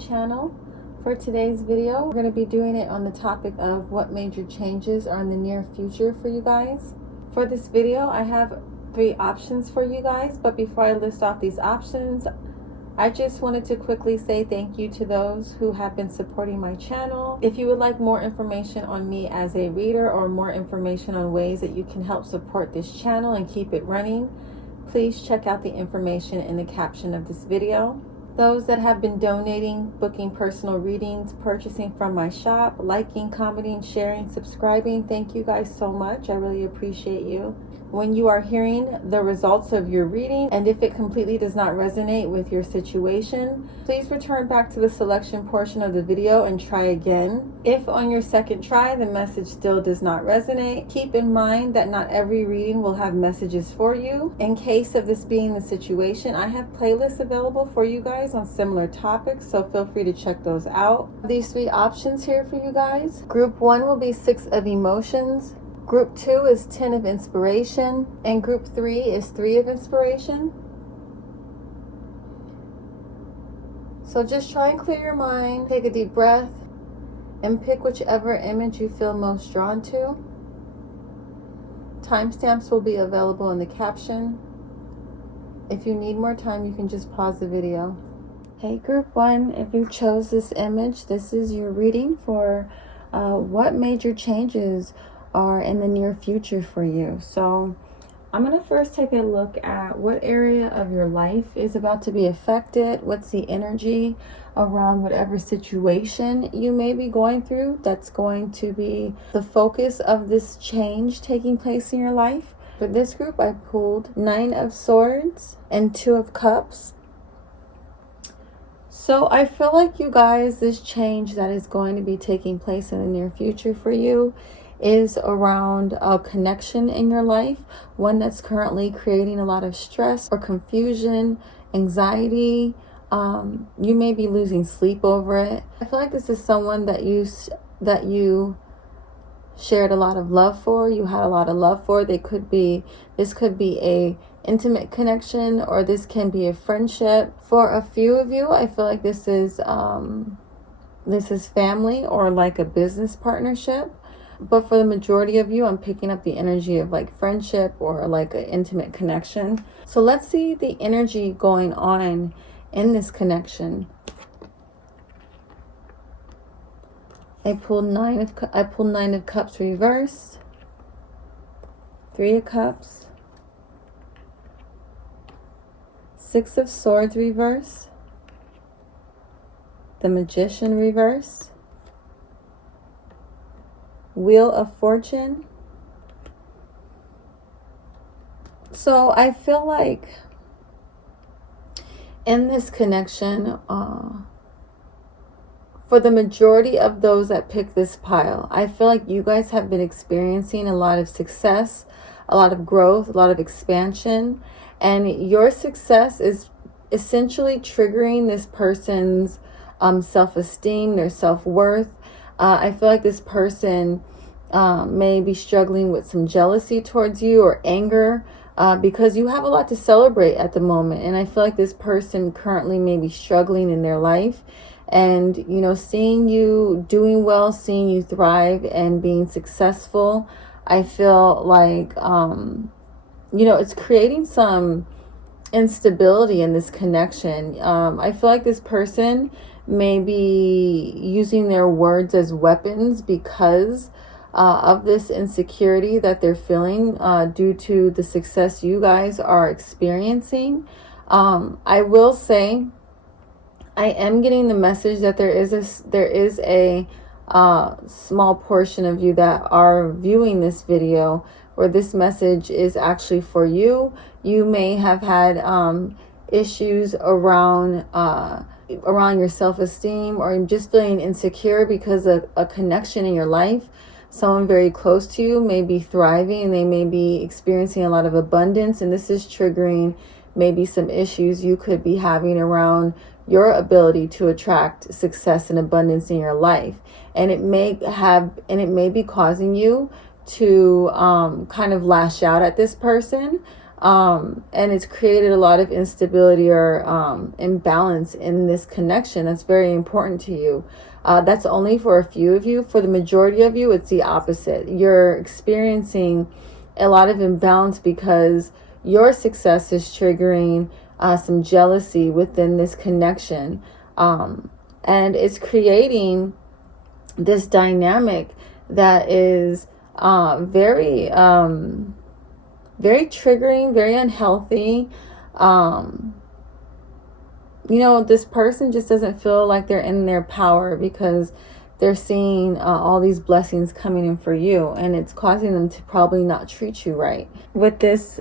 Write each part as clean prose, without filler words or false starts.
channel. For today's video, we're going to be doing it on the topic of what major changes are in the near future for you guys. For this video, I have 3 options for you guys, but before I list off these options, I just wanted to quickly say thank you to those who have been supporting my channel. If you would like more information on me as a reader or more information on ways that you can help support this channel and keep it running, please check out the information in the caption of this video. Those that have been donating, booking personal readings, purchasing from my shop, liking, commenting, sharing, subscribing, thank you guys so much. I really appreciate you. When you are hearing the results of your reading, and if it completely does not resonate with your situation, please return back to the selection portion of the video and try again. If on your second try the message still does not resonate, keep in mind that not every reading will have messages for you. In case of this being the situation, I have playlists available for you guys on similar topics, so feel free to check those out. These 3 options here for you guys. Group 1 will be 6 of emotions. Group 2 is 10 of inspiration, and group 3 is 3 of inspiration. So just try and clear your mind, take a deep breath, and pick whichever image you feel most drawn to. Timestamps will be available in the caption. If you need more time, you can just pause the video. Hey group 1, if you chose this image, this is your reading for what major changes are in the near future for you. So I'm going to first take a look at what area of your life is about to be affected. What's the energy around whatever situation you may be going through that's going to be the focus of this change taking place in your life. For this group, I pulled 9 of Swords and 2 of Cups. So I feel like you guys, this change that is going to be taking place in the near future for you is around a connection in your life, one that's currently creating a lot of stress or confusion, anxiety. You may be losing sleep over it. I feel like this is someone that you shared a lot of love for, you had a lot of love for. This could be a intimate connection, or this can be a friendship. For a few of you, I feel like this is family or like a business partnership. But for the majority of you, I'm picking up the energy of like friendship or like an intimate connection. So let's see the energy going on in this connection. I pulled 9 of Cups reversed, 3 of Cups, 6 of Swords reversed, the Magician reversed, Wheel of Fortune. So I feel like in this connection, for the majority of those that pick this pile, I feel like you guys have been experiencing a lot of success, a lot of growth, a lot of expansion, and your success is essentially triggering this person's self-esteem, their self-worth. I feel like this person may be struggling with some jealousy towards you or anger because you have a lot to celebrate at the moment. And I feel like this person currently may be struggling in their life. And, you know, seeing you doing well, seeing you thrive and being successful, I feel like, you know, it's creating some instability in this connection. I feel like this person may be using their words as weapons because of this insecurity that they're feeling due to the success you guys are experiencing. I will say I am getting the message that there is a small portion of you that are viewing this video where this message is actually for you. You may have had issues around your self-esteem, or just feeling insecure because of a connection in your life. Someone very close to you may be thriving and they may be experiencing a lot of abundance, and this is triggering maybe some issues you could be having around your ability to attract success and abundance in your life. And it may be causing you to kind of lash out at this person And it's created a lot of instability or imbalance in this connection that's very important to you. That's only for a few of you. For the majority of you, it's the opposite. You're experiencing a lot of imbalance because your success is triggering some jealousy within this connection. And it's creating this dynamic that is very triggering, very unhealthy. This person just doesn't feel like they're in their power because they're seeing all these blessings coming in for you, and it's causing them to probably not treat you right. With this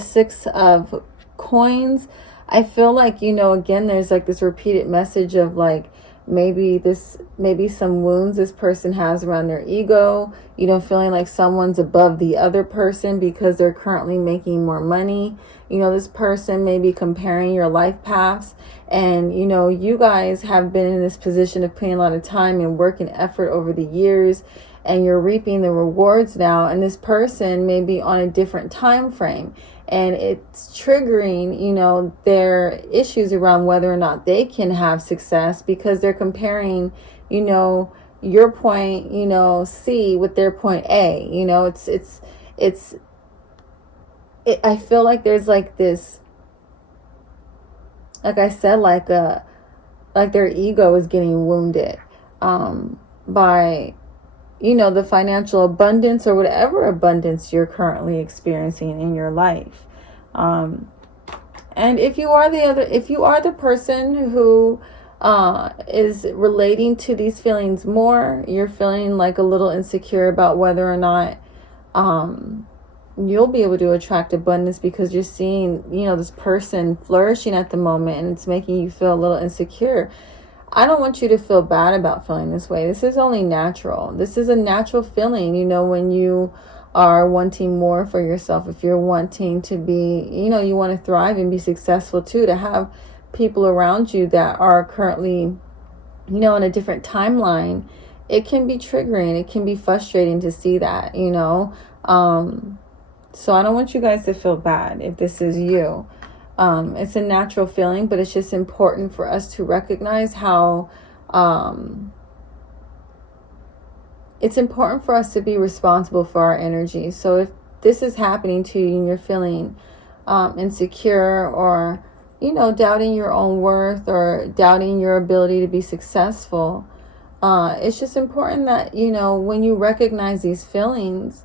Six of Coins, I feel like, again, there's like this repeated message of like, maybe some wounds this person has around their ego, feeling like someone's above the other person because they're currently making more money. This person may be comparing your life paths, and you guys have been in this position of putting a lot of time and work and effort over the years, and you're reaping the rewards now, and this person may be on a different time frame, and it's triggering their issues around whether or not they can have success because they're comparing your point C with their point A. I feel like there's like this, like I said, like their ego is getting wounded by the financial abundance or whatever abundance you're currently experiencing in your life. And if you are the person who is relating to these feelings more, you're feeling like a little insecure about whether or not you'll be able to attract abundance because you're seeing this person flourishing at the moment, and it's making you feel a little insecure. I don't want you to feel bad about feeling this way. This is only natural. This is a natural feeling, when you are wanting more for yourself. If you're wanting to be, you want to thrive and be successful too, to have people around you that are currently, in a different timeline, it can be triggering. It can be frustrating to see that, So I don't want you guys to feel bad if this is you. It's a natural feeling, but it's just important for us to recognize how it's important for us to be responsible for our energy. So if this is happening to you and you're feeling insecure or, doubting your own worth or doubting your ability to be successful, it's just important that, when you recognize these feelings,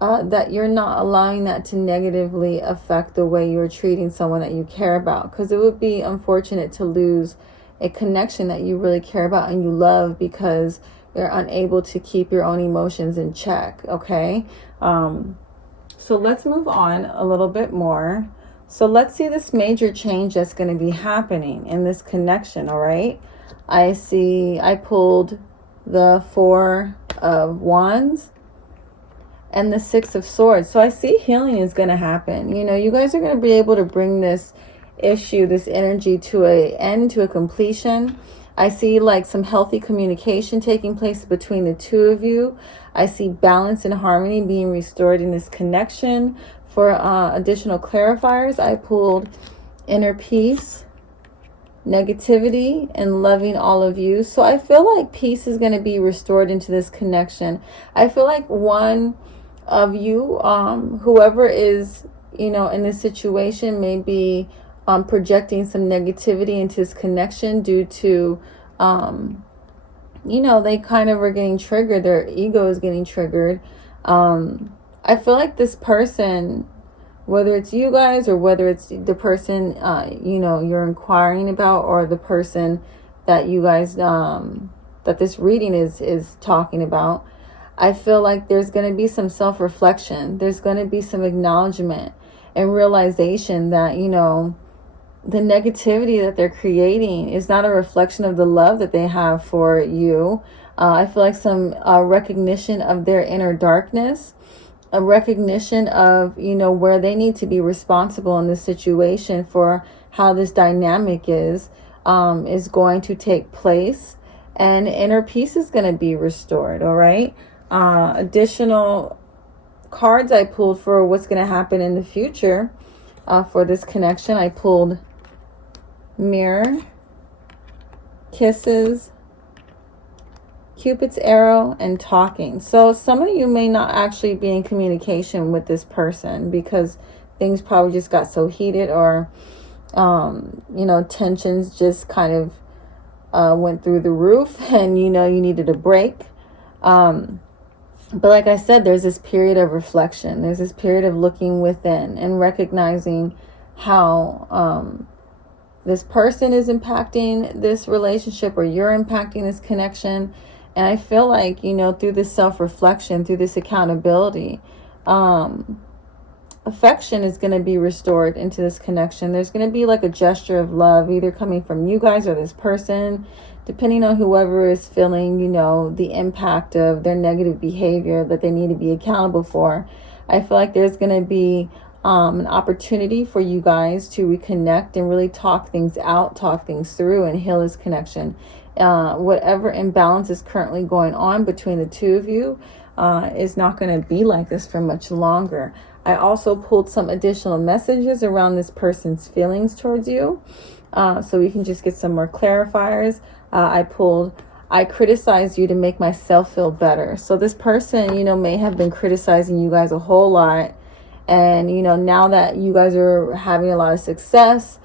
that you're not allowing that to negatively affect the way you're treating someone that you care about. Because it would be unfortunate to lose a connection that you really care about and you love because you're unable to keep your own emotions in check. Okay. So let's move on a little bit more. So let's see this major change that's going to be happening in this connection. All right. I pulled the Four of Wands and the Six of Swords. So I see healing is going to happen. You guys are going to be able to bring this issue, this energy to an end, to a completion. I see like some healthy communication taking place between the two of you. I see balance and harmony being restored in this connection. For additional clarifiers, I pulled inner peace, negativity, and loving all of you. So I feel like peace is going to be restored into this connection. I feel like one of you, whoever is, in this situation, may be projecting some negativity into this connection due to, they kind of are getting triggered. Their ego is getting triggered. I feel like this person, whether it's you guys or whether it's the person, you're inquiring about, or the person that you guys, that this reading is talking about, I feel like there's going to be some self-reflection. There's going to be some acknowledgement and realization that, the negativity that they're creating is not a reflection of the love that they have for you. I feel like some recognition of their inner darkness, a recognition of, where they need to be responsible in this situation for how this dynamic is going to take place, and inner peace is going to be restored. All right. Additional cards I pulled for what's going to happen in the future for this connection, I pulled Mirror, Kisses, Cupid's arrow, and talking. So some of you may not actually be in communication with this person because things probably just got so heated, or you know, tensions just kind of went through the roof, and you know, you needed a break. But like I said, there's this period of reflection. There's this period of looking within and recognizing how this person is impacting this relationship, or you're impacting this connection. And I feel like, you know, through this self-reflection, through this accountability, affection is going to be restored into this connection. There's going to be like a gesture of love, either coming from you guys or this person, depending on whoever is feeling, you know, the impact of their negative behavior that they need to be accountable for. I feel like there's going to be an opportunity for you guys to reconnect and really talk things out, talk things through, and heal this connection. Whatever imbalance is currently going on between the two of you is not going to be like this for much longer. I also pulled some additional messages around this person's feelings towards you, so we can just get some more clarifiers. I pulled, I criticized you to make myself feel better. So this person, you know, may have been criticizing you guys a whole lot. And, you know, now that you guys are having a lot of success,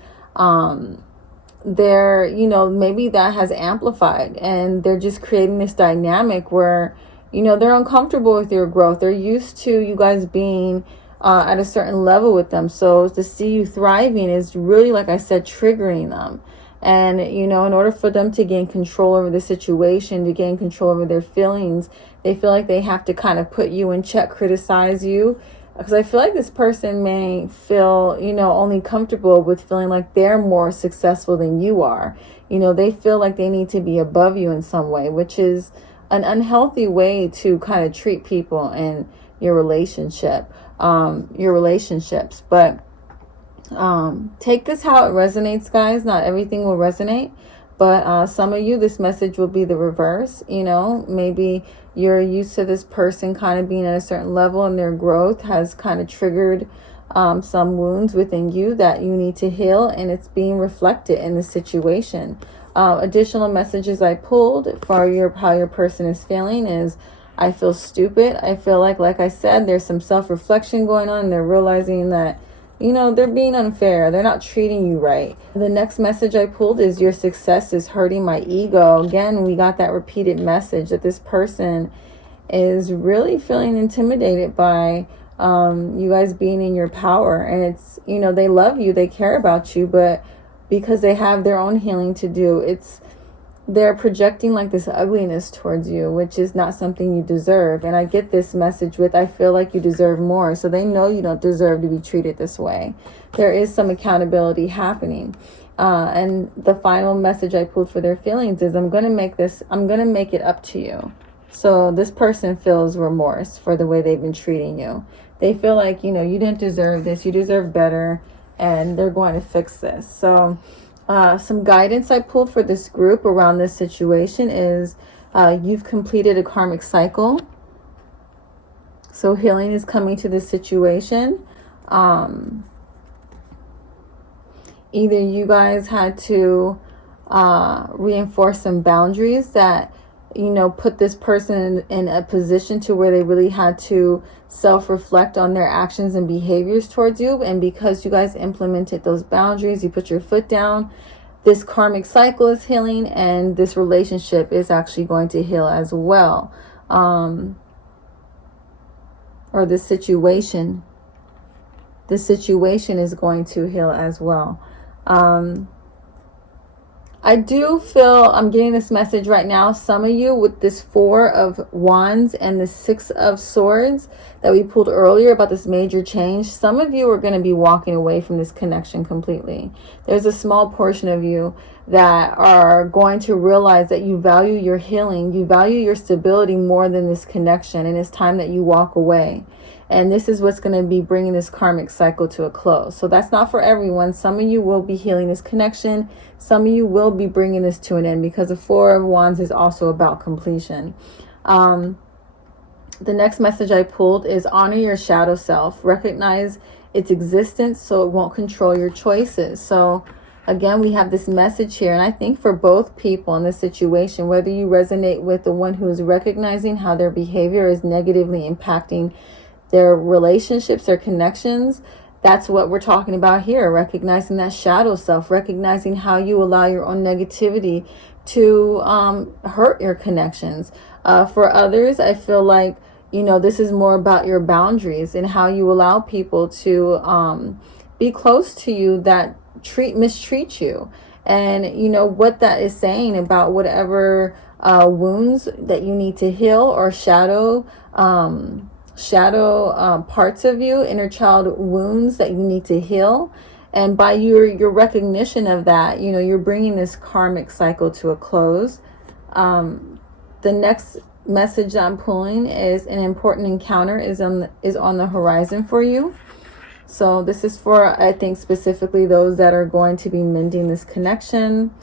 they're, you know, maybe that has amplified, and they're just creating this dynamic where, you know, they're uncomfortable with your growth. They're used to you guys being at a certain level with them. So to see you thriving is really, like I said, triggering them. And, you know, in order for them to gain control over the situation, to gain control over their feelings, they feel like they have to kind of put you in check, criticize you. Because I feel like this person may feel, you know, only comfortable with feeling like they're more successful than you are. You know, they feel like they need to be above you in some way, which is an unhealthy way to kind of treat people in your relationship, your relationships. But take this how it resonates, guys. Not everything will resonate. But some of you, this message will be the reverse. You know, maybe you're used to this person kind of being at a certain level, and their growth has kind of triggered some wounds within you that you need to heal, and it's being reflected in the situation. Additional messages I pulled for how your person is feeling is, I feel stupid. I feel like I said, there's some self-reflection going on, and they're realizing that, you know, they're being unfair. They're not treating you right. The next message I pulled is, your success is hurting my ego. Again, we got that repeated message that this person is really feeling intimidated by you guys being in your power. And it's, you know, they love you, they care about you, but because they have their own healing to do, they're projecting like this ugliness towards you, which is not something you deserve. And I get this message with, I feel like you deserve more. So they know you don't deserve to be treated this way. There is some accountability happening. And the final message I pulled for their feelings is, I'm going to make it up to you. So this person feels remorse for the way they've been treating you. They feel like, you know, you didn't deserve this. You deserve better. And they're going to fix this. So some guidance I pulled for this group around this situation is, you've completed a karmic cycle. So healing is coming to this situation. Either you guys had to reinforce some boundaries that, you know, put this person in a position to where they really had to self-reflect on their actions and behaviors towards you. And because you guys implemented those boundaries, you put your foot down, this karmic cycle is healing, and this relationship is actually going to heal as well. Or the situation is going to heal as well. I do feel, I'm getting this message right now, some of you with this 4 of Wands and the 6 of Swords that we pulled earlier about this major change, some of you are going to be walking away from this connection completely. There's a small portion of you that are going to realize that you value your healing, you value your stability more than this connection, and it's time that you walk away. And this is what's going to be bringing this karmic cycle to a close. So that's not for everyone. Some of you will be healing this connection. Some of you will be bringing this to an end, because the 4 of Wands is also about completion. The next message I pulled is honor your shadow self. Recognize its existence so it won't control your choices. So again, we have this message here. And I think for both people in this situation, whether you resonate with the one who is recognizing how their behavior is negatively impacting their relationships, their connections, that's what we're talking about here. Recognizing that shadow self, recognizing how you allow your own negativity to hurt your connections. For others, I feel like, you know, this is more about your boundaries and how you allow people to be close to you that mistreat you. And, you know, what that is saying about whatever wounds that you need to heal, or shadow parts of you, inner child wounds that you need to heal. And by your recognition of that, you know, you're bringing this karmic cycle to a close. The next message I'm pulling is an important encounter is on the horizon for you. So this is for, I think, specifically those that are going to be mending this connection.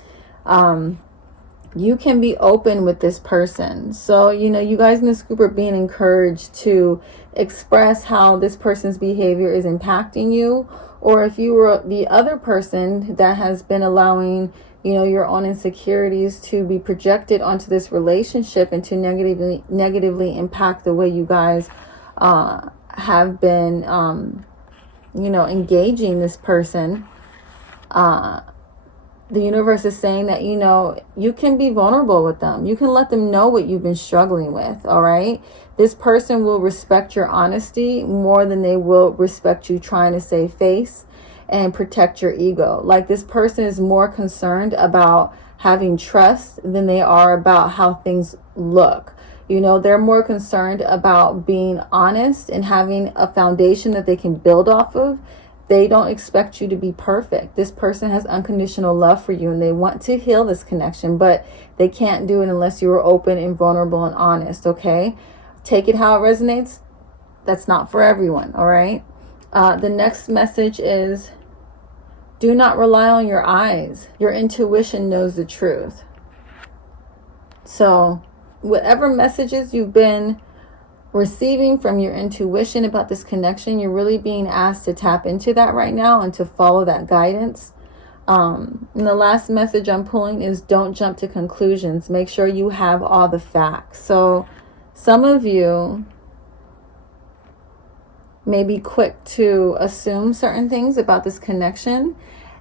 You can be open with this person. So, you know, you guys in this group are being encouraged to express how this person's behavior is impacting you. Or if you were the other person that has been allowing, you know, your own insecurities to be projected onto this relationship and to negatively impact the way you guys have been, you know, engaging this person. The universe is saying that, you know, you can be vulnerable with them. You can let them know what you've been struggling with, all right? This person will respect your honesty more than they will respect you trying to save face and protect your ego. Like, this person is more concerned about having trust than they are about how things look. You know, they're more concerned about being honest and having a foundation that they can build off of. They don't expect you to be perfect. This person has unconditional love for you and they want to heal this connection, but they can't do it unless you are open and vulnerable and honest, okay? Take it how it resonates. That's not for everyone, all right? The next message is, do not rely on your eyes. Your intuition knows the truth. So whatever messages you've been receiving from your intuition about this connection, you're really being asked to tap into that right now and to follow that guidance. And the last message I'm pulling is, don't jump to conclusions. Make sure you have all the facts. So some of you may be quick to assume certain things about this connection,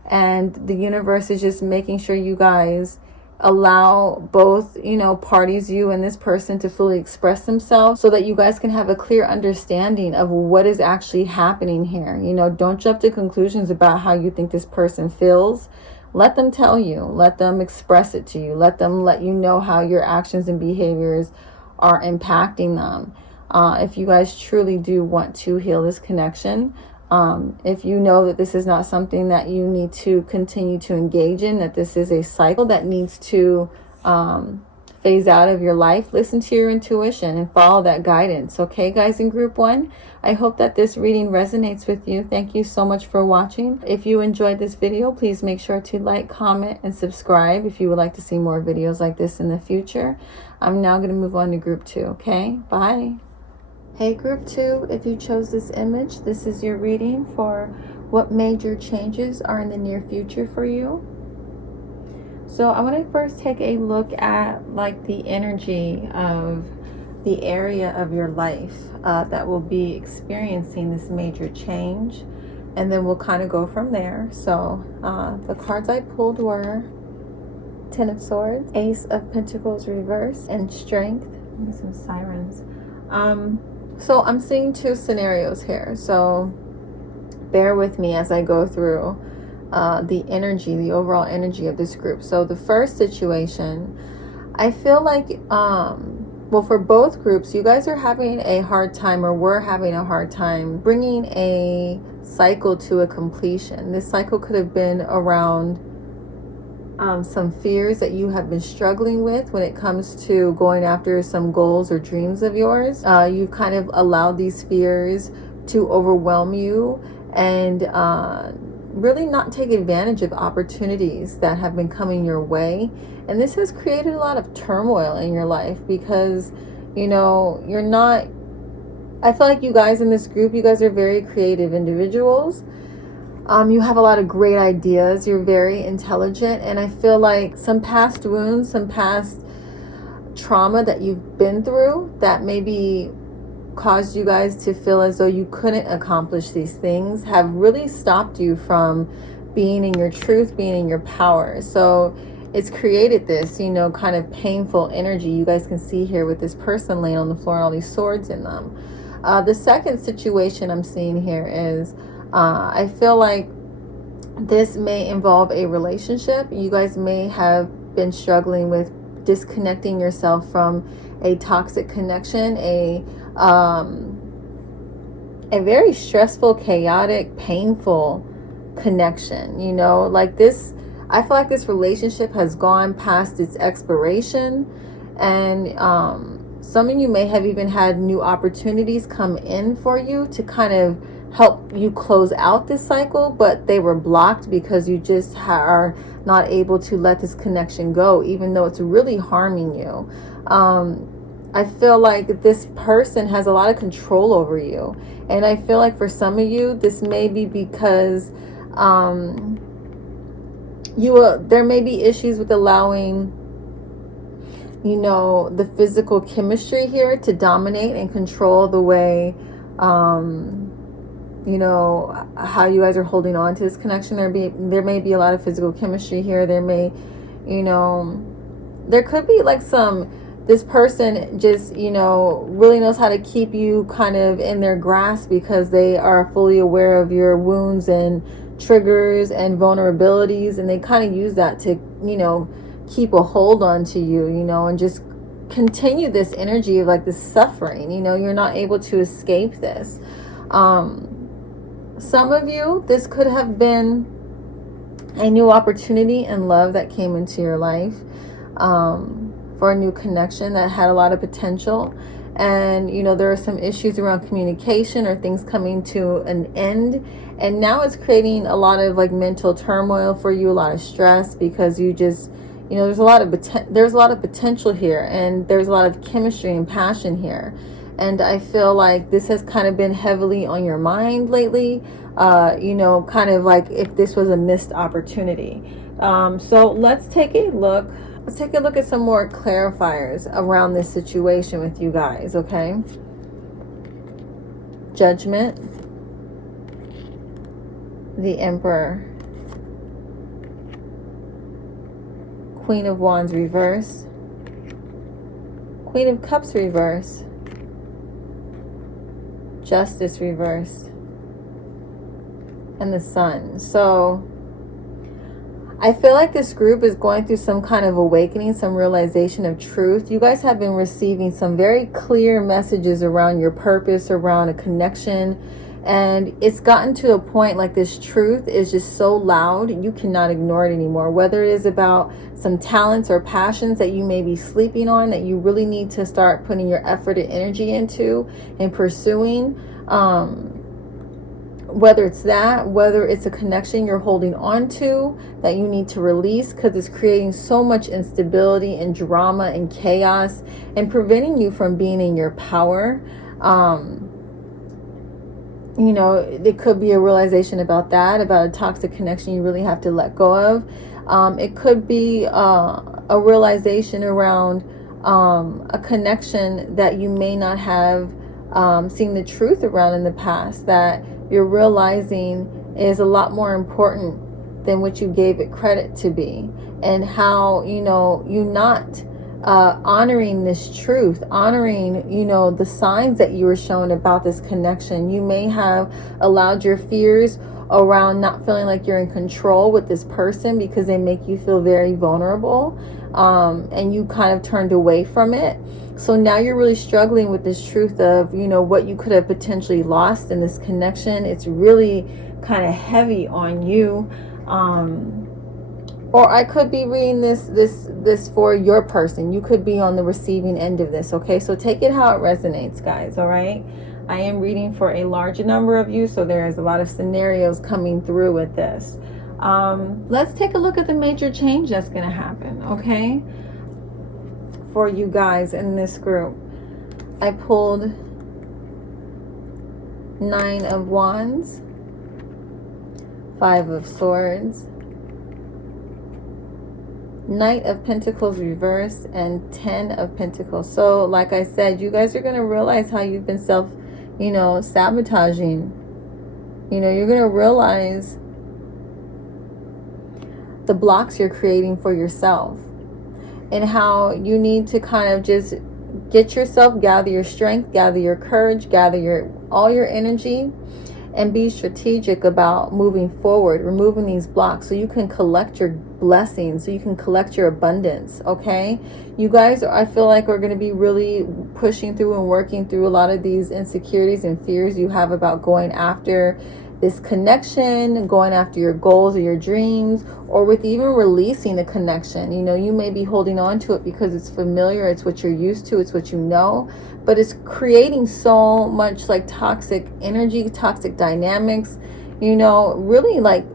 and the universe is just making sure you guys allow both, you know, parties, you and this person, to fully express themselves so that you guys can have a clear understanding of what is actually happening here. You know, don't jump to conclusions about how you think this person feels. Let them tell you, let them express it to you, let them let you know how your actions and behaviors are impacting them. If you guys truly do want to heal this connection, if you know that this is not something that you need to continue to engage in, that this is a cycle that needs to phase out of your life, listen to your intuition and follow that guidance. Okay, guys in group 1, I hope that this reading resonates with you. Thank you so much for watching. If you enjoyed this video, please make sure to like, comment, and subscribe if you would like to see more videos like this in the future. I'm now going to move on to group 2. Okay, bye. Hey group 2, if you chose this image, this is your reading for what major changes are in the near future for you. So I want to first take a look at like the energy of the area of your life that will be experiencing this major change, and then we'll kind of go from there. So the cards I pulled were Ten of Swords, Ace of Pentacles reverse, and Strength, and some sirens. So I'm seeing 2 scenarios here, so bear with me as I go through the energy, the overall energy of this group. So the first situation, I feel like, well, for both groups, you guys are having a hard time, or we're having a hard time bringing a cycle to a completion. This cycle could have been around some fears that you have been struggling with when it comes to going after some goals or dreams of yours. You've kind of allowed these fears to overwhelm you and really not take advantage of opportunities that have been coming your way. And this has created a lot of turmoil in your life because, you know, you're not I feel like you guys in this group, you guys are very creative individuals. You have a lot of great ideas. You're very intelligent. And I feel like some past wounds, some past trauma that you've been through that maybe caused you guys to feel as though you couldn't accomplish these things have really stopped you from being in your truth, being in your power. So it's created this, you know, kind of painful energy you guys can see here with this person laying on the floor and all these swords in them. The second situation I'm seeing here is I feel like this may involve a relationship. You guys may have been struggling with disconnecting yourself from a toxic connection, a very stressful, chaotic, painful connection. You know, like this, I feel like this relationship has gone past its expiration, and some of you may have even had new opportunities come in for you to kind of help you close out this cycle, but they were blocked because you just are not able to let this connection go, even though it's really harming you. I feel like this person has a lot of control over you, and I feel like for some of you, this may be because there may be issues with allowing, you know, the physical chemistry here to dominate and control the way, you know, how you guys are holding on to this connection. There may be a lot of physical chemistry here. There may, you know, there could be like this person just, you know, really knows how to keep you kind of in their grasp because they are fully aware of your wounds and triggers and vulnerabilities, and they kind of use that to, you know, keep a hold on to you, you know, and just continue this energy of like this suffering. You know, you're not able to escape this. Some of you, this could have been a new opportunity and love that came into your life, for a new connection that had a lot of potential. And, you know, there are some issues around communication or things coming to an end. And now it's creating a lot of like mental turmoil for you, a lot of stress, because you just, you know, there's a lot of potential here, and there's a lot of chemistry and passion here. And I feel like this has kind of been heavily on your mind lately, you know, kind of like if this was a missed opportunity. So let's take a look. Let's take a look at some more clarifiers around this situation with you guys, okay? Judgment, the Emperor, Queen of Wands reverse, Queen of Cups reverse, Justice reverse, and the Sun. So I feel like this group is going through some kind of awakening, some realization of truth. You guys have been receiving some very clear messages around your purpose, around a connection. And it's gotten to a point like this truth is just so loud, you cannot ignore it anymore. Whether it is about some talents or passions that you may be sleeping on, that you really need to start putting your effort and energy into and pursuing. Whether it's that, whether it's a connection you're holding on to that you need to release because it's creating so much instability and drama and chaos and preventing you from being in your power. You know, it could be a realization about that, about a toxic connection you really have to let go of. It could be a realization around a connection that you may not have seen the truth around in the past, that you're realizing is a lot more important than what you gave it credit to be, and how, you know, you not honoring this truth, honoring, you know, the signs that you were shown about this connection. You may have allowed your fears around not feeling like you're in control with this person because they make you feel very vulnerable, and you kind of turned away from it. So now you're really struggling with this truth of, you know, what you could have potentially lost in this connection. It's really kind of heavy on you. Or I could be reading this for your person. You could be on the receiving end of this, okay? So take it how it resonates, guys, all right? I am reading for a larger number of you, so there is a lot of scenarios coming through with this. Let's take a look at the major change that's going to happen, okay? For you guys in this group. I pulled Nine of Wands, Five of Swords, Knight of Pentacles reversed, and 10 of Pentacles. So like I said, you guys are going to realize how you've been sabotaging. You're going to realize the blocks you're creating for yourself, and how you need to kind of just get yourself, gather your strength, gather your courage, gather all your energy, and be strategic about moving forward, removing these blocks so you can collect your blessings, so you can collect your abundance. Okay, you guys, I feel like, are going to be really pushing through and working through a lot of these insecurities and fears you have about going after this connection, going after your goals or your dreams, or with even releasing a connection. You may be holding on to it because it's familiar, it's what you're used to, it's what you know, but it's creating so much like toxic energy, toxic dynamics, really like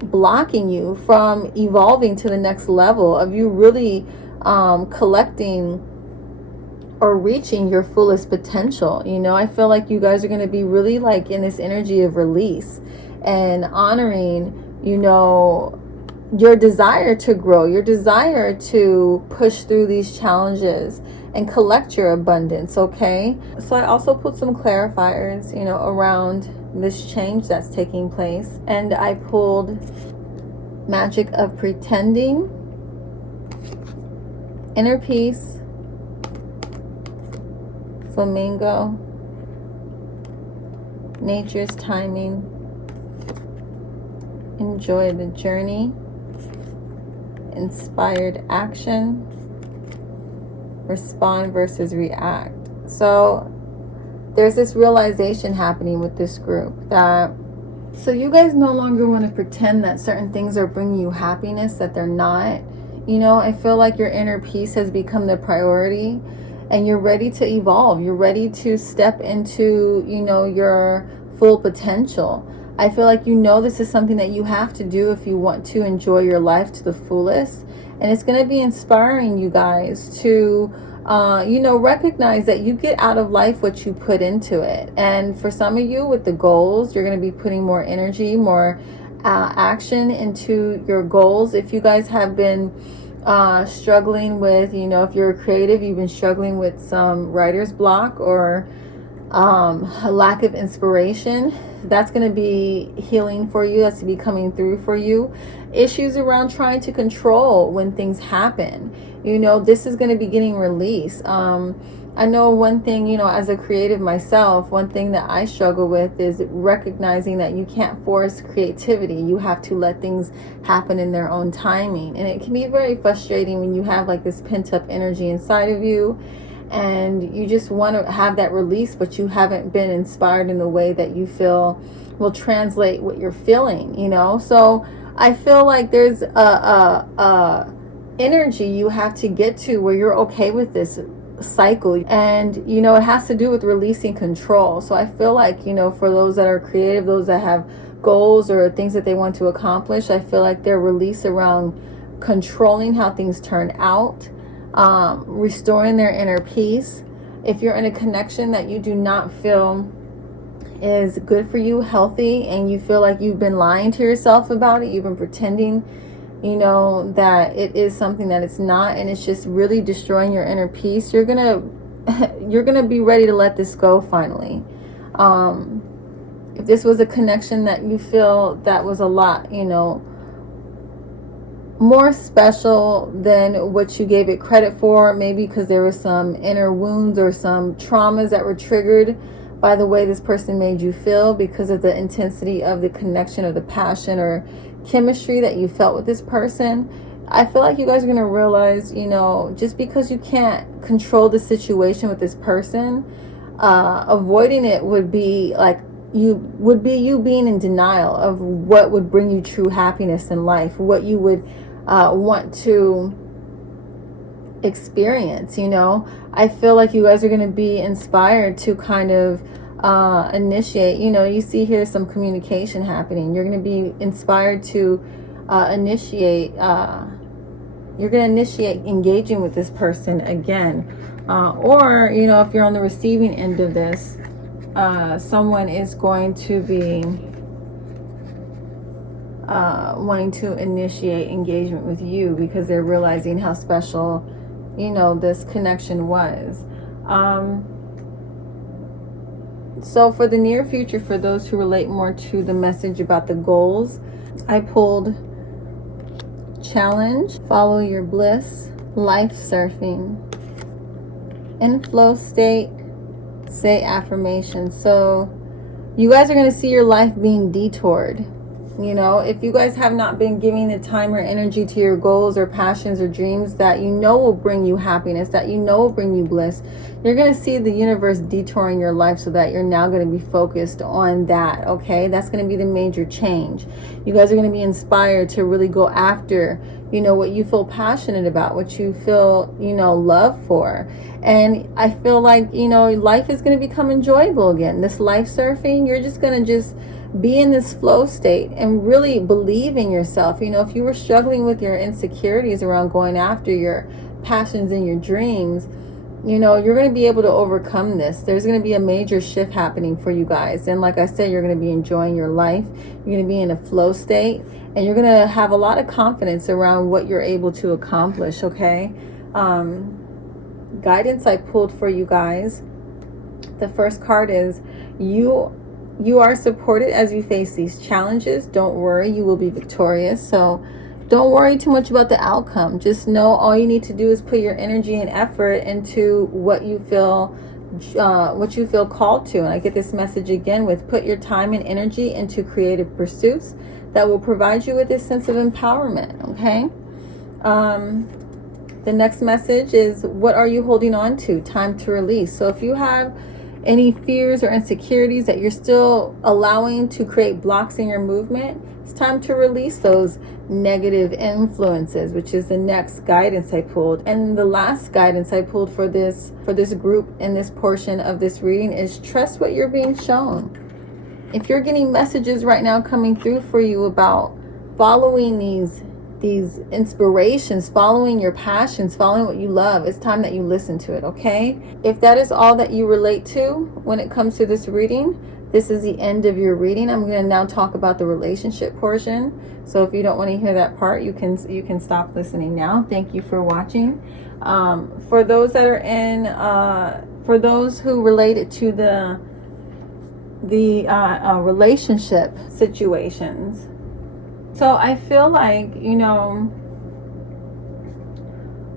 blocking you from evolving to the next level of you really collecting or reaching your fullest potential. I feel like you guys are going to be really like in this energy of release and honoring, your desire to grow, your desire to push through these challenges and collect your abundance. Okay, so I also put some clarifiers, around this change that's taking place, and I pulled Magic of Pretending, Inner Peace, Flamingo, Nature's Timing, Enjoy the Journey, Inspired Action, Respond versus React. So there's this realization happening with this group that, so you guys no longer want to pretend that certain things are bringing you happiness that they're not. I feel like your inner peace has become the priority, and you're ready to evolve. You're ready to step into, your full potential. I feel like this is something that you have to do if you want to enjoy your life to the fullest. And it's going to be inspiring you guys to, recognize that you get out of life what you put into it. And for some of you with the goals, you're going to be putting more energy, more action into your goals. If you guys have been struggling with, if you're creative, you've been struggling with some writer's block or a lack of inspiration, that's going to be healing for you. That's to be coming through for you. Issues around trying to control when things happen, this is going to be getting released. I know one thing, as a creative myself, one thing that I struggle with is recognizing that you can't force creativity. You have to let things happen in their own timing. And it can be very frustrating when you have like this pent up energy inside of you and you just want to have that release, but you haven't been inspired in the way that you feel will translate what you're feeling, So I feel like there's a energy you have to get to where you're okay with this cycle, and it has to do with releasing control. So I feel like for those that are creative, those that have goals or things that they want to accomplish, I feel like their release around controlling how things turn out, restoring their inner peace. If you're in a connection that you do not feel is good for you, healthy, and you feel like you've been lying to yourself about it, you've been pretending that it is something that it's not, and it's just really destroying your inner peace, you're gonna be ready to let this go finally. If this was a connection that you feel that was a lot more special than what you gave it credit for, maybe because there was some inner wounds or some traumas that were triggered by the way this person made you feel because of the intensity of the connection or the passion or chemistry that you felt with this person, I feel like you guys are going to realize, just because you can't control the situation with this person, avoiding it would be like you being in denial of what would bring you true happiness in life, what you would want to experience. I feel like you guys are going to be inspired to kind of initiate, you see here some communication happening. You're going to be inspired to initiate engaging with this person again, or if you're on the receiving end of this, someone is going to be wanting to initiate engagement with you because they're realizing how special, you know, this connection was. So for the near future, for those who relate more to the message about the goals, I pulled challenge, follow your bliss, life surfing, in flow state, say affirmations. So you guys are going to see your life being detoured. You know, if you guys have not been giving the time or energy to your goals or passions or dreams that you know will bring you happiness, that you know will bring you bliss, you're going to see the universe detouring your life so that you're now going to be focused on that, okay? That's going to be the major change. You guys are going to be inspired to really go after, you know, what you feel passionate about, what you feel, you know, love for. And I feel like, you know, life is going to become enjoyable again. This life surfing, you're just going to just be in this flow state and really believe in yourself. You know, if you were struggling with your insecurities around going after your passions and your dreams, you know, you're going to be able to overcome this. There's going to be a major shift happening for you guys. And like I said, you're going to be enjoying your life. You're going to be in a flow state, and you're going to have a lot of confidence around what you're able to accomplish, okay? Guidance I pulled for you guys. The first card is you are supported as you face these challenges. Don't worry, you will be victorious. So don't worry too much about the outcome. Just know all you need to do is put your energy and effort into what you feel called to. And I get this message again with put your time and energy into creative pursuits that will provide you with this sense of empowerment, okay? The next message is what are you holding on to? Time to release. So if you have any fears or insecurities that you're still allowing to create blocks in your movement, it's time to release those negative influences, which is the next guidance I pulled. And the last guidance I pulled for this group in this portion of this reading is trust what you're being shown. If you're getting messages right now coming through for you about following these inspirations, following your passions, following what you love, it's time that you listen to it, okay? If that is all that you relate to when it comes to this reading, this is the end of your reading. I'm going to now talk about the relationship portion. So if you don't want to hear that part, you can stop listening now. Thank you for watching. For those that are in, for those who related to the relationship situations. So I feel like, you know,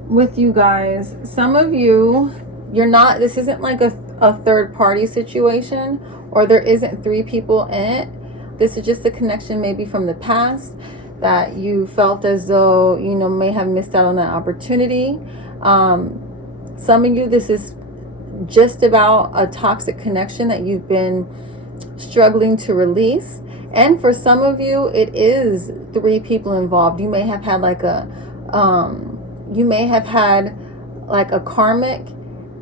with you guys, some of you, this isn't like a third party situation, or there isn't three people in it. This is just a connection maybe from the past that you felt as though, you know, may have missed out on that opportunity. Some of you, this is just about a toxic connection that you've been struggling to release. And for some of you, it is three people involved. You may have had like a karmic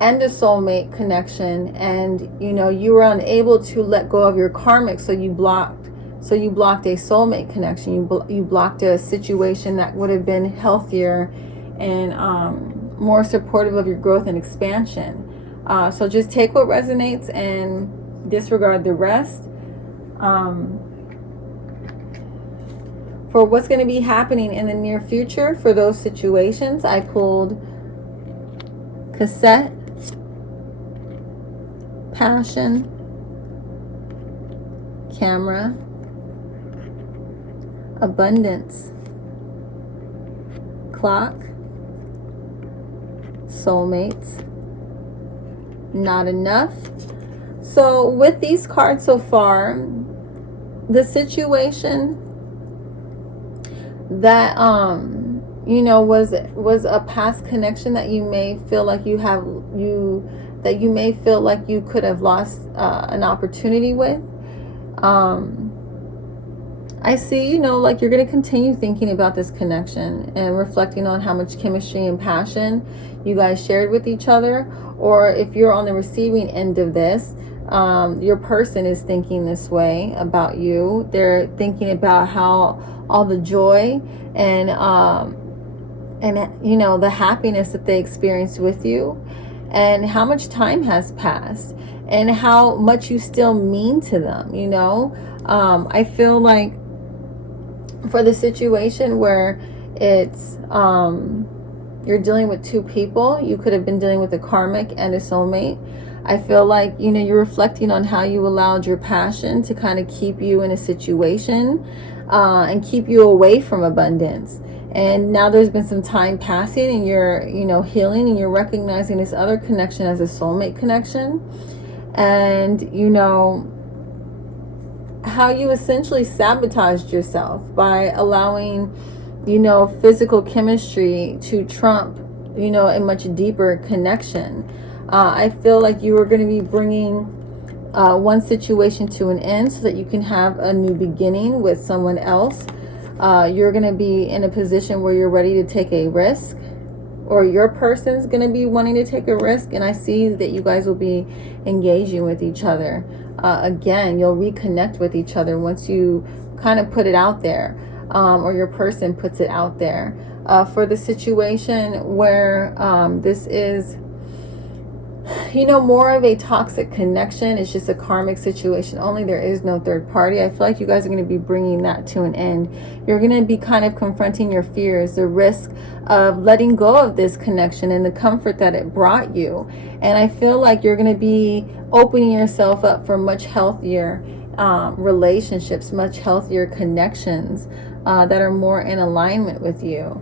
and a soulmate connection, and you know you were unable to let go of your karmic, so you blocked a soulmate connection. You blocked a situation that would have been healthier and more supportive of your growth and expansion. So just take what resonates and disregard the rest. For what's going to be happening in the near future for those situations, I pulled cassette, passion, camera, abundance, clock, soulmates, not enough. So with these cards so far, the situation that you know was a past connection that you may feel like you could have lost an opportunity with. I see, you know, like you're going to continue thinking about this connection and reflecting on how much chemistry and passion you guys shared with each other. Or if you're on the receiving end of this, your person is thinking this way about you. They're thinking about how all the joy and you know the happiness that they experienced with you, and how much time has passed. and how much you still mean to them, you know. I feel like for the situation where it's you're dealing with two people, you could have been dealing with a karmic and a soulmate. I feel like, you know, you're reflecting on how you allowed your passion to kind of keep you in a situation and keep you away from abundance. And now there's been some time passing and you're, you know, healing, and you're recognizing this other connection as a soulmate connection. And, you know, how you essentially sabotaged yourself by allowing, you know, physical chemistry to trump, you know, a much deeper connection. I feel like you were going to be bringing one situation to an end so that you can have a new beginning with someone else. You're going to be in a position where you're ready to take a risk, or your person's going to be wanting to take a risk. And I see that you guys will be engaging with each other. Again, you'll reconnect with each other once you kind of put it out there, or your person puts it out there. For the situation where this is, you know, more of a toxic connection, it's just a karmic situation only, there is no third party. I feel like you guys are going to be bringing that to an end. You're going to be kind of confronting your fears, the risk of letting go of this connection and the comfort that it brought you. And I feel like you're going to be opening yourself up for much healthier relationships, much healthier connections that are more in alignment with you.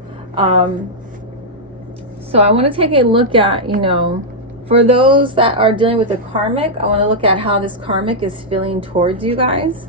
So I want to take a look at, you know, for those that are dealing with a karmic, I want to look at how this karmic is feeling towards you guys.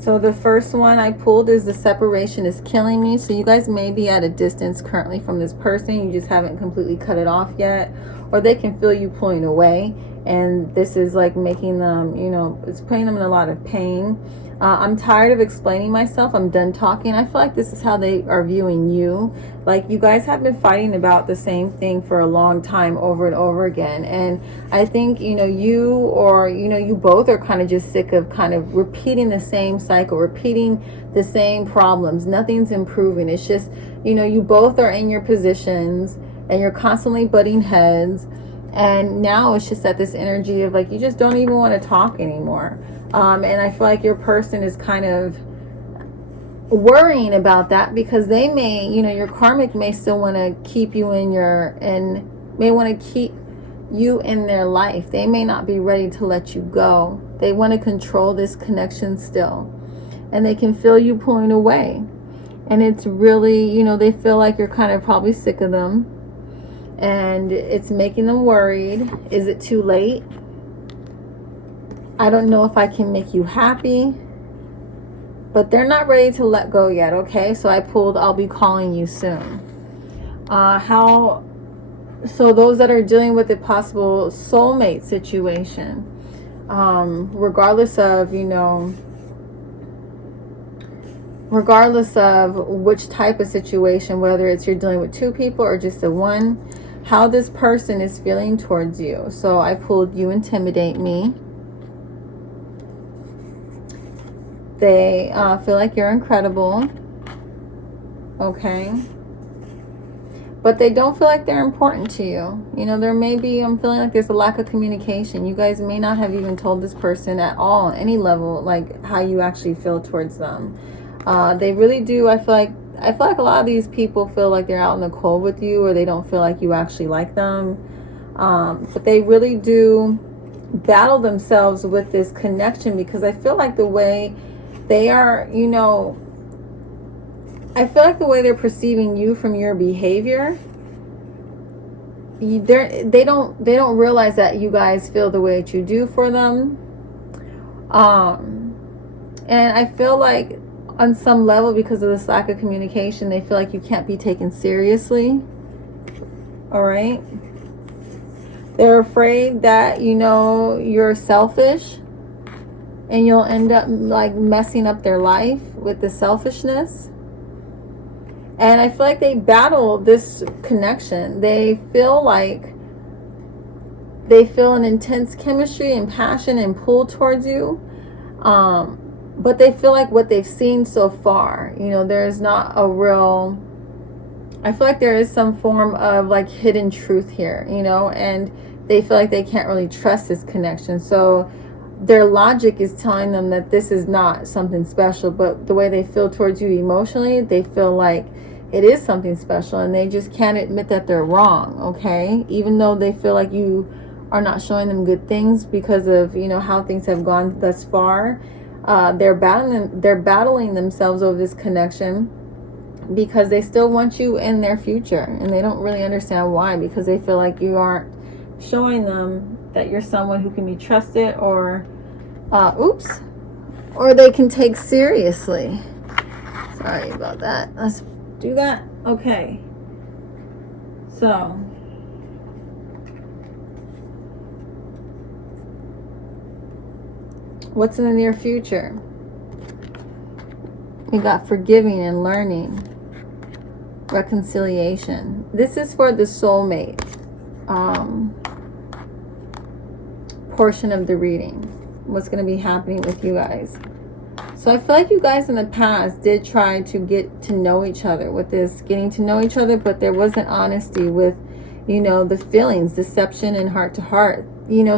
So the first one I pulled is the separation is killing me. So you guys may be at a distance currently from this person. You just haven't completely cut it off yet. Or they can feel you pulling away. And this is like making them, you know, it's putting them in a lot of pain. I'm tired of explaining myself. I'm done talking. I feel like this is how they are viewing you. Like you guys have been fighting about the same thing for a long time over and over again. And I think, you know, you or, you know, you both are kind of just sick of kind of repeating the same cycle, repeating the same problems. Nothing's improving. It's just, you know, you both are in your positions and you're constantly butting heads. And now it's just at this energy of like, you just don't even want to talk anymore. And I feel like your person is kind of worrying about that because they may, you know, your karmic may still want to keep you in may want to keep you in their life. They may not be ready to let you go. They want to control this connection still. And they can feel you pulling away. And it's really, you know, they feel like you're kind of probably sick of them. And it's making them worried. Is it too late? I don't know if I can make you happy. But they're not ready to let go yet, okay? So I pulled, I'll be calling you soon. So those that are dealing with a possible soulmate situation, regardless of, you know, regardless of which type of situation, whether it's you're dealing with two people or just the one, how this person is feeling towards you. So I pulled you intimidate me. They feel like you're incredible. Okay. But they don't feel like they're important to you. You know, there may be, I'm feeling like there's a lack of communication. You guys may not have even told this person at all, on any level, like how you actually feel towards them. They really do. I feel like a lot of these people feel like they're out in the cold with you, or they don't feel like you actually like them. But they really do battle themselves with this connection, because I feel like the way they are, you know, I feel like the way they're perceiving you from your behavior, they don't realize that you guys feel the way that you do for them. And I feel like on some level, because of this lack of communication, they feel like you can't be taken seriously. All right. They're afraid that, you know, you're selfish and you'll end up like messing up their life with the selfishness. And I feel like they battle this connection. They feel an intense chemistry and passion and pull towards you. But they feel like what they've seen so far, you know, there's not a real, I feel like there is some form of like hidden truth here, you know, and they feel like they can't really trust this connection. So their logic is telling them that this is not something special, but the way they feel towards you emotionally, they feel like it is something special, and they just can't admit that they're wrong, okay? Even though they feel like you are not showing them good things because of, you know, how things have gone thus far. They're battling themselves over this connection because they still want you in their future, and they don't really understand why, because they feel like you aren't showing them that you're someone who can be trusted, or or they can take seriously. Sorry about that. Let's do that. Okay, so what's in the near future? We got forgiving and learning, reconciliation. This is for the soulmate portion of the reading. What's going to be happening with you guys? So I feel like you guys in the past did try to get to know each other with this getting to know each other, but there wasn't honesty with, you know, the feelings, deception, and heart to heart. You know,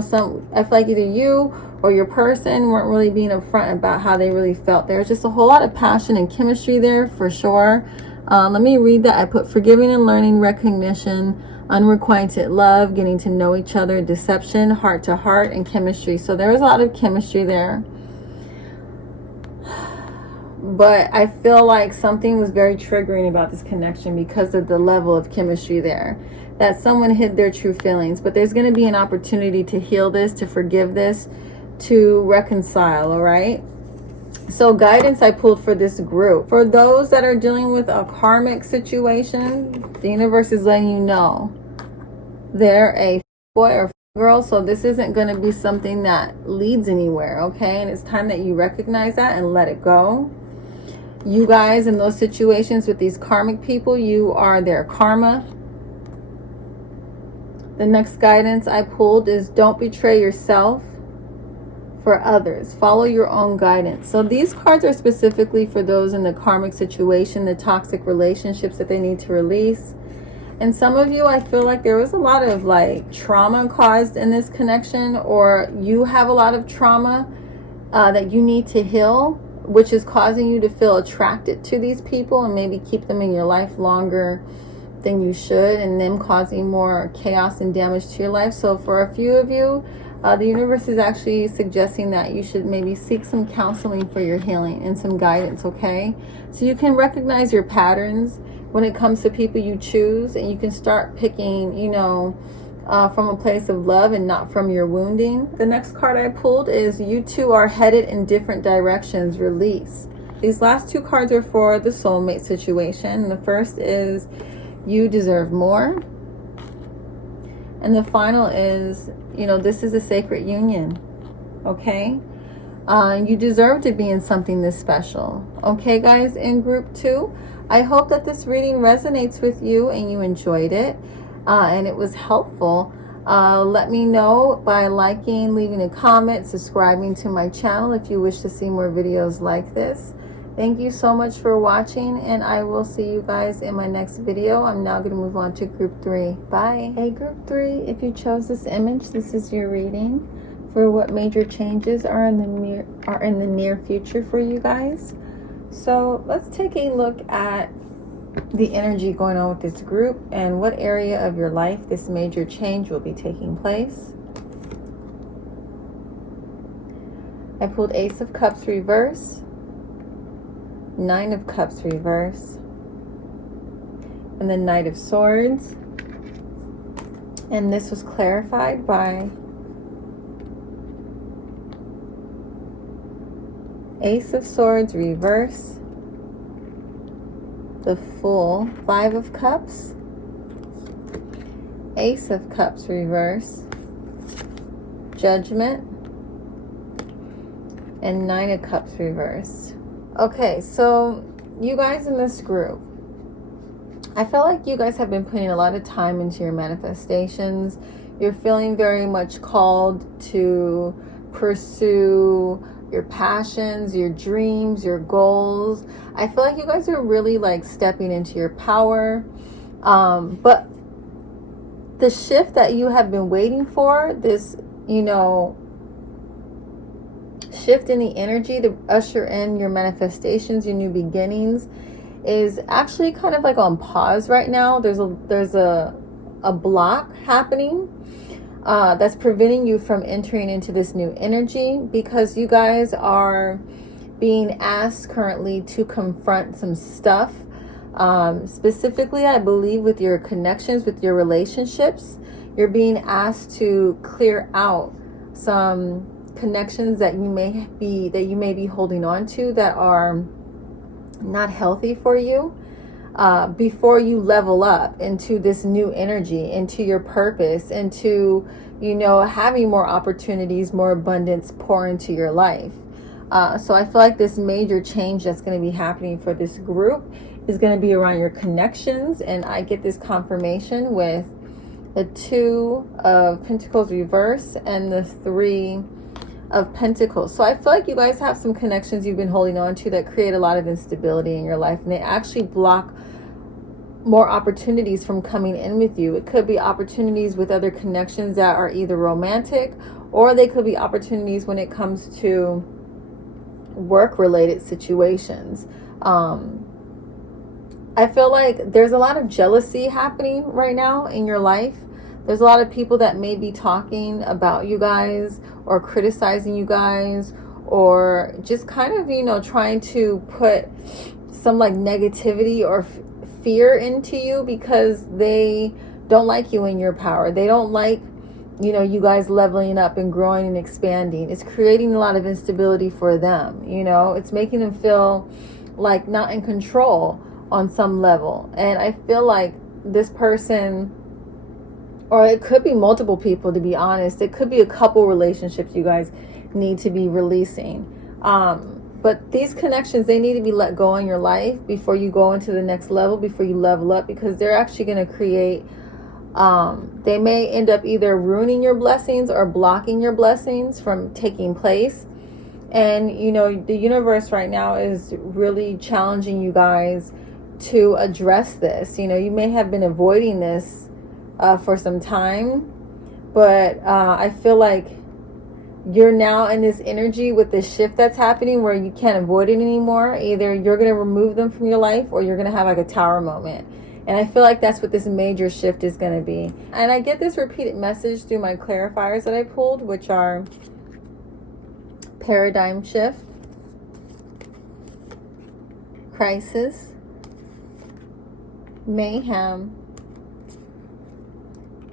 I feel like either you or your person weren't really being upfront about how they really felt. There's just a whole lot of passion and chemistry there for sure. Let me read that. I put forgiving and learning, recognition, unrequited love, getting to know each other, deception, heart to heart, and chemistry. So there was a lot of chemistry there. But I feel like something was very triggering about this connection because of the level of chemistry there. That someone hid their true feelings. But there's going to be an opportunity to heal this, to forgive this, to reconcile, all right? So guidance I pulled for this group. For those that are dealing with a karmic situation, the universe is letting you know they're a boy or girl. So this isn't going to be something that leads anywhere, okay? And it's time that you recognize that and let it go. You guys in those situations with these karmic people, you are their karma. The next guidance I pulled is don't betray yourself for others. Follow your own guidance. So these cards are specifically for those in the karmic situation, the toxic relationships that they need to release. And some of you, I feel like there was a lot of like trauma caused in this connection, or you have a lot of trauma that you need to heal, which is causing you to feel attracted to these people and maybe keep them in your life longer than you should, and them causing more chaos and damage to your life. So for a few of you, the universe is actually suggesting that you should maybe seek some counseling for your healing and some guidance, okay? So you can recognize your patterns when it comes to people you choose, and you can start picking, you know, from a place of love and not from your wounding. The next card I pulled is you two are headed in different directions, release. These last two cards are for the soulmate situation. The first is you deserve more. And the final is, you know, this is a sacred union, okay? You deserve to be in something this special. Okay, guys, in group 2, I hope that this reading resonates with you and you enjoyed it and it was helpful. Let me know by liking, leaving a comment, subscribing to my channel if you wish to see more videos like this. Thank you so much for watching, and I will see you guys in my next video. I'm now going to move on to group 3. Bye. Hey, group 3, if you chose this image, this is your reading for what major changes are in the near future for you guys. So let's take a look at the energy going on with this group and what area of your life this major change will be taking place. I pulled Ace of Cups reverse, 9 of Cups reverse, and the Knight of Swords. And this was clarified by Ace of Swords reverse, the Fool, 5 of Cups, Ace of Cups reverse, Judgment, and 9 of Cups reverse. Okay, so you guys in this group, I feel like you guys have been putting a lot of time into your manifestations. You're feeling very much called to pursue your passions, your dreams, your goals. I feel like you guys are really like stepping into your power. But the shift that you have been waiting for, this, shift in the energy to usher in your manifestations, your new beginnings, is actually kind of like on pause right now. There's a block happening that's preventing you from entering into this new energy, because you guys are being asked currently to confront some stuff. Specifically, I believe with your connections, with your relationships, you're being asked to clear out some connections that you may be holding on to that are not healthy for you, before you level up into this new energy, into your purpose, into having more opportunities, more abundance pour into your life. So I feel like this major change that's going to be happening for this group is going to be around your connections, and I get this confirmation with the 2 of Pentacles reverse and the 3 of Pentacles. So I feel like you guys have some connections you've been holding on to that create a lot of instability in your life, and they actually block more opportunities from coming in with you. It could be opportunities with other connections that are either romantic, or they could be opportunities when it comes to work related situations. I feel like there's a lot of jealousy happening right now in your life. There's a lot of people that may be talking about you guys or criticizing you guys, or just kind of, trying to put some like negativity or fear into you, because they don't like you in your power. They don't like, you guys leveling up and growing and expanding. It's creating a lot of instability for them. It's making them feel like not in control on some level. And I feel like this person, or it could be multiple people, to be honest. It could be a couple relationships you guys need to be releasing. But these connections, they need to be let go in your life before you go into the next level, before you level up, because they're actually going to create, they may end up either ruining your blessings or blocking your blessings from taking place. And, the universe right now is really challenging you guys to address this. You may have been avoiding this for some time, but I feel like you're now in this energy with this shift that's happening where you can't avoid it anymore. Either you're going to remove them from your life, or you're going to have like a tower moment. And I feel like that's what this major shift is going to be. And I get this repeated message through my clarifiers that I pulled, which are paradigm shift, crisis, mayhem,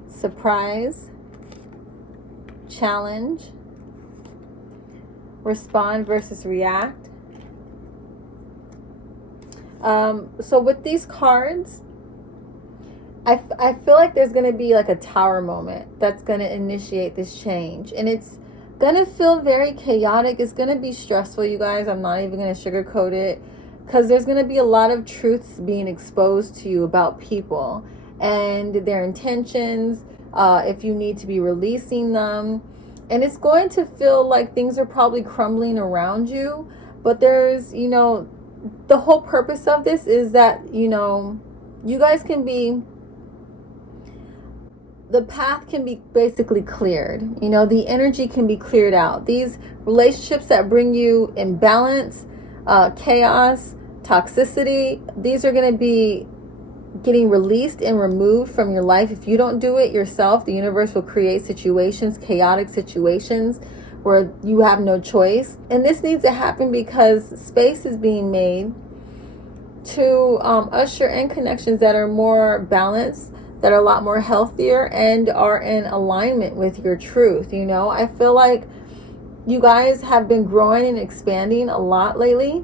surprise, challenge, respond versus react. So with these cards, I feel like there's going to be like a tower moment that's going to initiate this change. And it's going to feel very chaotic. It's going to be stressful, you guys. I'm not even going to sugarcoat it, because there's going to be a lot of truths being exposed to you about people and their intentions, if you need to be releasing them. And it's going to feel like things are probably crumbling around you. But there's, the whole purpose of this is that, you guys can be, the path can be basically cleared. The energy can be cleared out. These relationships that bring you imbalance, chaos, toxicity, these are going to be getting released and removed from your life. If you don't do it yourself, the universe will create situations, chaotic situations, where you have no choice. And this needs to happen because space is being made to usher in connections that are more balanced, that are a lot more healthier, and are in alignment with your truth. I feel like you guys have been growing and expanding a lot lately,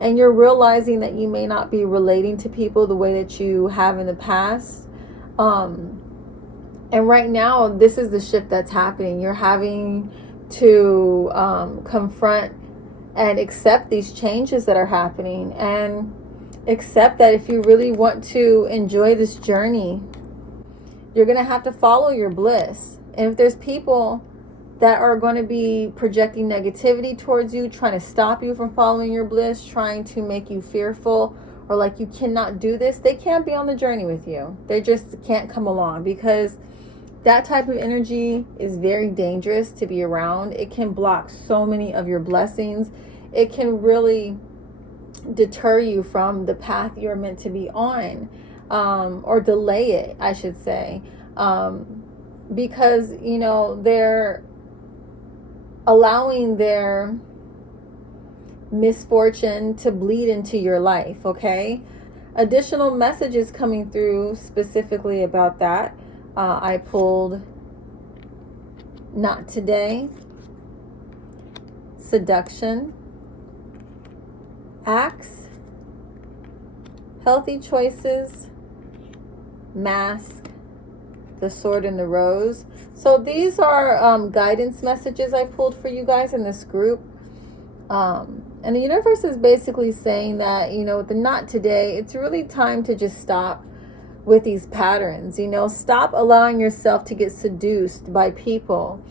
and you're realizing that you may not be relating to people the way that you have in the past. And right now, this is the shift that's happening. You're having to confront and accept these changes that are happening, and accept that if you really want to enjoy this journey, you're going to have to follow your bliss. And if there's people that are going to be projecting negativity towards you, trying to stop you from following your bliss, trying to make you fearful or like you cannot do this, they can't be on the journey with you. They just can't come along, because that type of energy is very dangerous to be around. It can block so many of your blessings. It can really deter you from the path you're meant to be on, or delay it, I should say, because, you know, they're allowing their misfortune to bleed into your life, okay? Additional messages coming through specifically about that. I pulled not today, seduction, acts, healthy choices, mask, the sword and the rose. So these are guidance messages I pulled for you guys in this group. And the universe is basically saying that, you know, with the not today, it's really time to just stop with these patterns. You know, stop allowing yourself to get seduced by people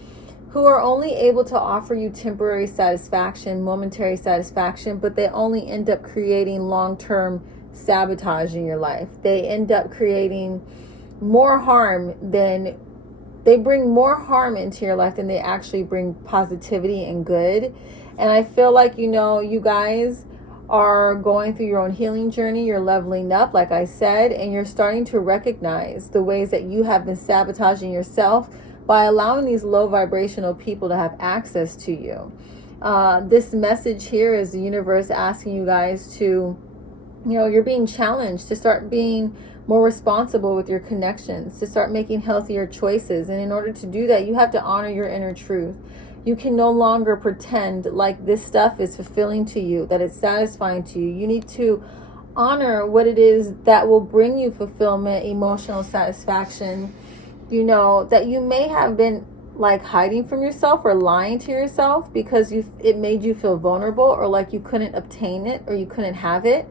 who are only able to offer you temporary satisfaction, momentary satisfaction, but they only end up creating long-term sabotage in your life. They end up creating more harm than they bring more harm into your life than they actually bring positivity and good. And I feel like, you know, you guys are going through your own healing journey. You're leveling up, like I said, and you're starting to recognize the ways that you have been sabotaging yourself by allowing these low vibrational people to have access to you. This message here is the universe asking you guys to, you know, you're being challenged to start being more responsible with your connections, to start making healthier choices. And in order to do that, you have to honor your inner truth. You can no longer pretend like this stuff is fulfilling to you, that it's satisfying to you. You need to honor what it is that will bring you fulfillment, emotional satisfaction, you know, that you may have been like hiding from yourself or lying to yourself because it made you feel vulnerable, or like you couldn't obtain it or you couldn't have it.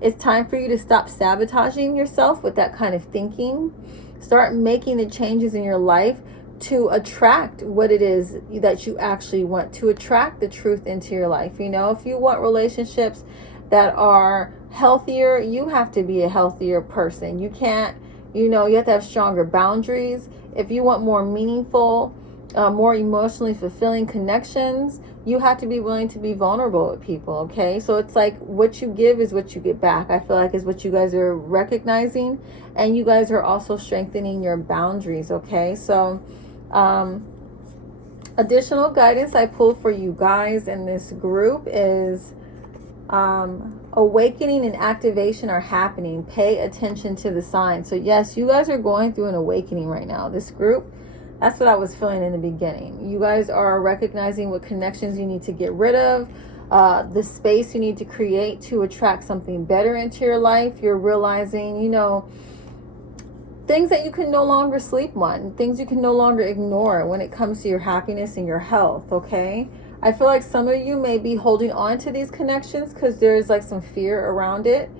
It's time for you to stop sabotaging yourself with that kind of thinking. Start making the changes in your life to attract what it is that you actually want, to attract the truth into your life. You know, if you want relationships that are healthier, you have to be a healthier person. You can't, you know, you have to have stronger boundaries. If you want more meaningful, more emotionally fulfilling connections, you have to be willing to be vulnerable with people, okay? So it's like what you give is what you get back, I feel like, is what you guys are recognizing. And you guys are also strengthening your boundaries, okay? So additional guidance I pulled for you guys in this group is awakening and activation are happening. Pay attention to the signs. So yes, you guys are going through an awakening right now. This group, that's what I was feeling in the beginning. You guys are recognizing what connections you need to get rid of, the space you need to create to attract something better into your life. You're realizing, you know, things that you can no longer sleep on, things you can no longer ignore when it comes to your happiness and your health, okay? I feel like some of you may be holding on to these connections because there's like some fear around it.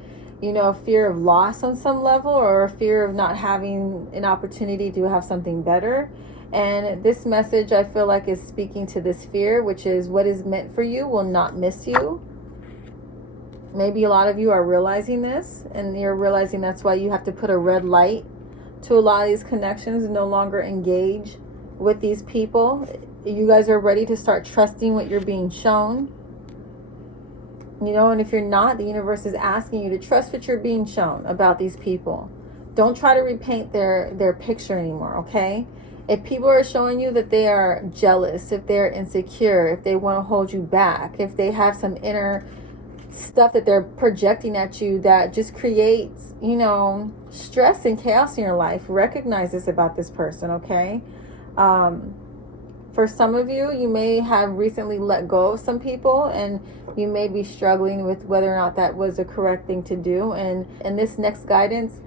You know, fear of loss on some level, or fear of not having an opportunity to have something better. And this message, I feel like, is speaking to this fear, which is what is meant for you will not miss you. Maybe a lot of you are realizing this, and you're realizing that's why you have to put a red light to a lot of these connections and no longer engage with these people. You guys are ready to start trusting what you're being shown. You know, and if you're not, the universe is asking you to trust what you're being shown about these people. Don't try to repaint their picture anymore, okay? If people are showing you that they are jealous, if they're insecure, if they want to hold you back, if they have some inner stuff that they're projecting at you that just creates, you know, stress and chaos in your life, recognize this about this person, okay? For some of you, you may have recently let go of some people, and you may be struggling with whether or not that was the correct thing to do. And in this next guidance,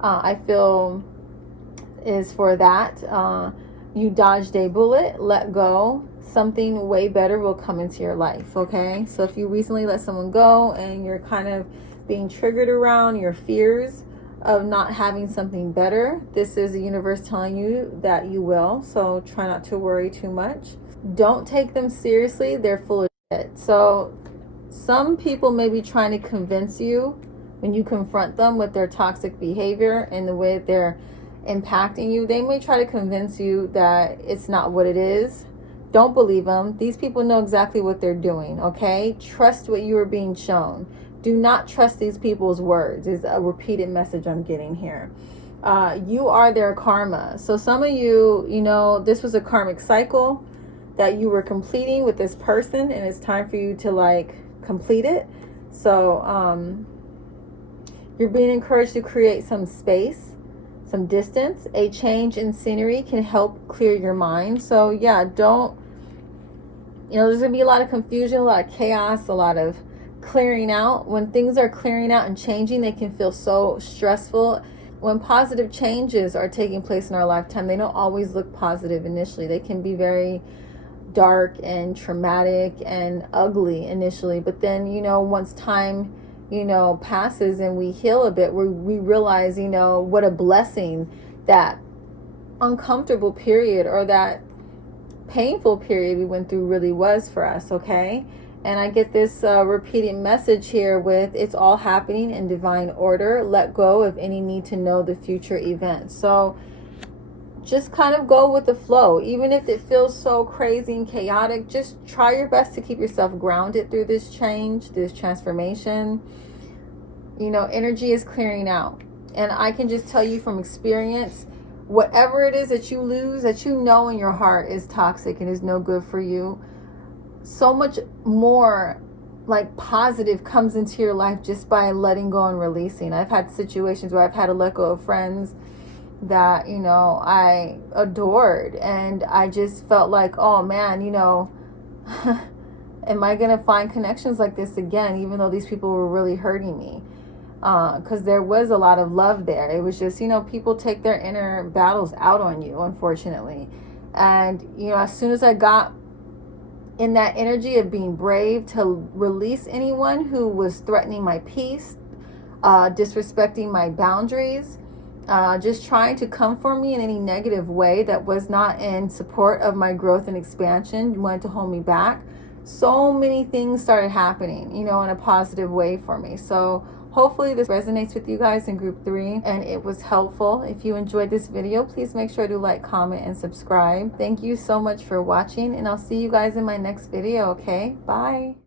I feel is for that. You dodged a bullet, let go. Something way better will come into your life, okay? So if you recently let someone go and you're kind of being triggered around your fears of not having something better, this is the universe telling you that you will. So try not to worry too much. Don't take them seriously. They're full of shit. So some people may be trying to convince you when you confront them with their toxic behavior and the way they're impacting you, they may try to convince you that it's not what it is. Don't believe them. These people know exactly what they're doing, okay? Trust what you are being shown. Do not trust these people's words, is a repeated message I'm getting here. You are their karma. So some of you, you know, this was a karmic cycle that you were completing with this person, and it's time for you to like complete it. So you're being encouraged to create some space, some distance. A change in scenery can help clear your mind. So yeah, don't, you know, there's gonna be a lot of confusion, a lot of chaos, a lot of clearing out. When things are clearing out and changing, they can feel so stressful. When positive changes are taking place in our lifetime, they don't always look positive initially. They can be very dark and traumatic and ugly initially, but then, you know, once time, you know, passes and we heal a bit, we realize, you know, what a blessing that uncomfortable period or that painful period we went through really was for us, okay? And I get this repeating message here with, it's all happening in divine order. Let go of any need to know the future events. So just kind of go with the flow. Even if it feels so crazy and chaotic, just try your best to keep yourself grounded through this change, this transformation. You know, energy is clearing out. And I can just tell you from experience, whatever it is that you lose, that you know in your heart is toxic and is no good for you, so much more like positive comes into your life just by letting go and releasing. I've had situations where I've had to let go of friends that, you know, I adored, and I just felt like, oh man, you know, am I gonna find connections like this again, even though these people were really hurting me? Because there was a lot of love there. It was just, you know, people take their inner battles out on you, unfortunately. And, you know, as soon as I got in that energy of being brave to release anyone who was threatening my peace, disrespecting my boundaries, just trying to come for me in any negative way that was not in support of my growth and expansion, wanted to hold me back, so many things started happening, you know, in a positive way for me. So hopefully this resonates with you guys in group 3 and it was helpful. If you enjoyed this video, please make sure to like, comment, and subscribe. Thank you so much for watching, and I'll see you guys in my next video, okay? Bye.